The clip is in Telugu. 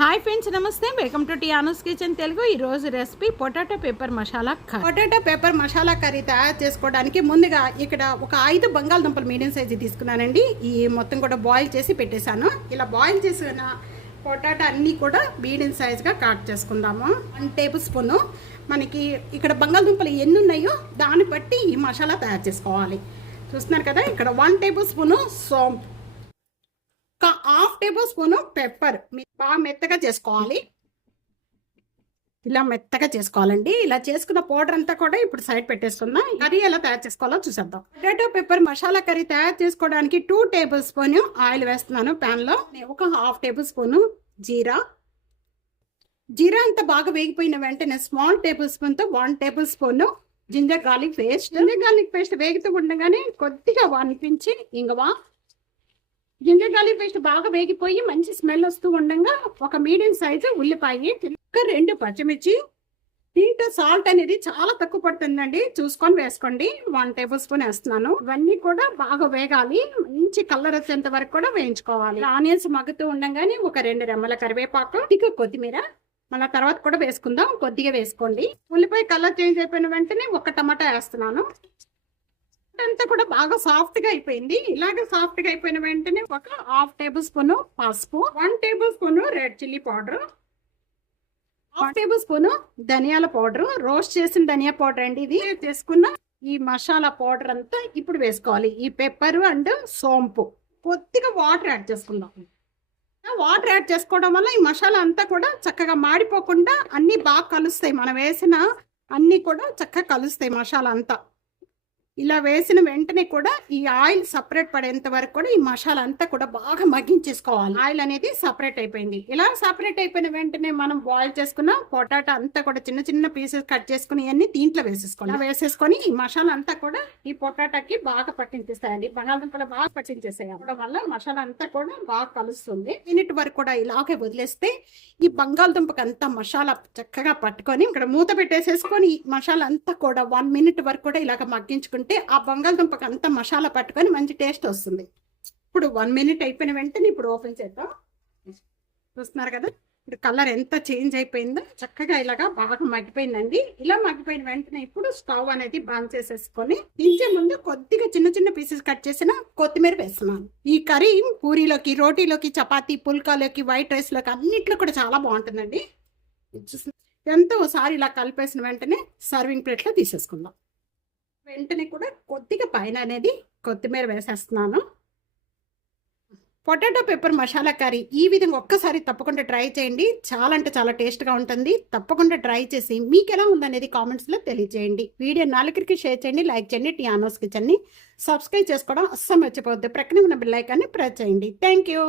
హాయ్ ఫ్రెండ్స్ నమస్తే. Welcome to Tiano's kitchen Telugu ఈ రోజు recipe potato pepper masala curry potato pepper masala curry తయారు చేసుకోవడానికి ముందుగా ఇక్కడ ఒక ఐదు బంగాళదుంపలు మీడియం సైజు తీసుకున్నానండి. ఈ మొత్తం కూడా బాయిల్ చేసి పెట్టేశాను. ఇలా బాయిల్ చేసిన పొటాటో అన్నీ కూడా మీడియం సైజుగా కట్ చేసుకుందాము. వన్ టేబుల్ స్పూను మనకి ఇక్కడ బంగాళదుంపలు ఎన్ని ఉన్నాయో దాన్ని బట్టి ఈ మసాలా తయారు చేసుకోవాలి. చూస్తున్నారు కదా ఇక్కడ వన్ టేబుల్ స్పూను సోంపు. Half tablespoon pepper. బాగా మెత్తగా చేసుకోవాలి. ఇలా మెత్తగా చేసుకోవాలండి. ఇలా చేసుకున్న పౌడర్ అంతా కూడా ఇప్పుడు సైడ్ పెట్టేసుకుందాం. కర్రీ ఎలా తయారు చేసుకోవాలో చూసేద్దాం. పొటాటో పెప్పర్ మసాలా కర్రీ తయారు చేసుకోవడానికి టూ టేబుల్ స్పూన్ ఆయిల్ వేస్తున్నాను ప్యాన్లో ఒక హాఫ్ టేబుల్ స్పూన్ జీరా. జీరా అంతా బాగా వేగిపోయిన వెంటనే స్మాల్ టేబుల్ స్పూన్తో one tablespoon ginger garlic paste. Ginger garlic paste వేగుతూ ఉండగానే కొద్దిగా వానిపించి ఇంగవా జింజర్ గార్లిక్ పేస్ట్ బాగా వేగిపోయి మంచి స్మెల్ వస్తూ ఉండగా ఒక మీడియం సైజు ఉల్లిపాయ ఒక రెండు పచ్చిమిర్చి దీంట్లో సాల్ట్ అనేది చాలా తక్కువ పడుతుందండి. చూసుకొని వేసుకోండి. వన్ టేబుల్ స్పూన్ వేస్తున్నాను. ఇవన్నీ కూడా బాగా వేగాలి. మంచి కలర్ వచ్చేంత వరకు కూడా వేయించుకోవాలి. ఆనియన్స్ మగ్గుతూ ఉండగానే ఒక రెండు రెమ్మల కరివేపాకు ఇక కొత్తిమీర. మళ్ళీ తర్వాత కూడా వేసుకుందాం. కొద్దిగా వేసుకోండి. ఉల్లిపాయ కలర్ చేంజ్ అయిపోయిన వెంటనే ఒక టమాటా వేస్తున్నాను. అంతా కూడా బాగా సాఫ్ట్గా అయిపోయింది. ఇలాగ సాఫ్ట్గా అయిపోయిన వెంటనే ఒక హాఫ్ టేబుల్ స్పూన్ పసుపు one tablespoon red chilli powder half tablespoon ధనియాల పౌడర్ రోస్ట్ చేసిన ధనియా పౌడర్ అండి ఇది. చేసుకున్న ఈ మసాలా పౌడర్ అంతా ఇప్పుడు వేసుకోవాలి. ఈ పెప్పర్ అండ్ సోంపు. కొద్దిగా వాటర్ యాడ్ చేసుకుందాం. వాటర్ యాడ్ చేసుకోవడం వల్ల ఈ మసాలా అంతా కూడా చక్కగా మాడిపోకుండా అన్ని బాగా కలుస్తాయి. మనం వేసిన అన్ని కూడా చక్కగా కలుస్తాయి మసాలా అంతా. ఇలా వేసిన వెంటనే కూడా ఈ ఆయిల్ సపరేట్ పడేంత వరకు కూడా ఈ మసాలా అంతా కూడా బాగా మగ్గించేసుకోవాలి. ఆయిల్ అనేది సపరేట్ అయిపోయింది. ఇలా సపరేట్ అయిపోయిన వెంటనే మనం బాయిల్ చేసుకున్న పొటాటో అంతా కూడా చిన్న చిన్న పీసెస్ కట్ చేసుకుని అన్ని దీంట్లో వేసేసుకోవాలి వేసేసుకొని ఈ మసాలా అంతా కూడా ఈ పొటాటాకి బాగా పట్టించేస్తాయండి బంగాళదుంపలు బాగా పట్టించేస్తాయి అవ్వడం వల్ల మసాలా అంతా కూడా బాగా కలుస్తుంది. మినిట్ వరకు కూడా ఇలాగే వదిలేస్తే ఈ బంగాళదుంపకి అంతా మసాలా చక్కగా పట్టుకొని ఇక్కడ మూత పెట్టేసేసుకొని ఈ మసాలా అంతా కూడా వన్ మినిట్ వరకు కూడా ఇలాగ మగ్గించుకుంటే ఆ బంగాళదుంపకి అంతా మసాలా పట్టుకొని మంచి టేస్ట్ వస్తుంది. ఇప్పుడు వన్ మినిట్ అయిపోయిన వెంటనే ఇప్పుడు ఓపెన్ చేద్దాం. చూస్తున్నారు కదా? ఇప్పుడు కలర్ ఎంత చేంజ్ అయిపోయిందో చక్కగా ఇలాగా బాగా మగ్గిపోయిందండి. ఇలా మగ్గిపోయిన వెంటనే ఇప్పుడు స్టవ్ అనేది బంద్ చేసేసుకొని దించే ముందు కొద్దిగా చిన్న చిన్న పీసెస్ కట్ చేసిన కొత్తిమీర వేస్తున్నాను. ఈ కర్రీ పూరీలోకి రోటీలోకి చపాతి పుల్కాలోకి వైట్ రైస్లోకి అన్నిట్లో కూడా చాలా బాగుంటుందండి. ఎంతో ఒకసారి ఇలా కలిపేసిన వెంటనే సర్వింగ్ ప్లేట్లో తీసేసుకుందాం. వెంటనే కూడా కొద్దిగా పైన అనేది కొత్తిమీర వేసేస్తున్నాను. పొటాటో పెప్పర్ మసాలా కర్రీ ఈ విధంగా ఒక్కసారి తప్పకుండా ట్రై చేయండి. చాలా అంటే చాలా టేస్ట్గా ఉంటుంది. తప్పకుండా ట్రై చేసి మీకు ఎలా ఉందనేది కామెంట్స్లో తెలియజేయండి. వీడియో నాలుగురికి షేర్ చేయండి లైక్ చేయండి టియానోస్ కిచెన్ని సబ్స్క్రైబ్ చేసుకోవడం అస్సలు మర్చిపోవద్దు. ప్రక్కనే ఉన్న బిల్లైకాన్ని ప్రెస్ చేయండి. Thank you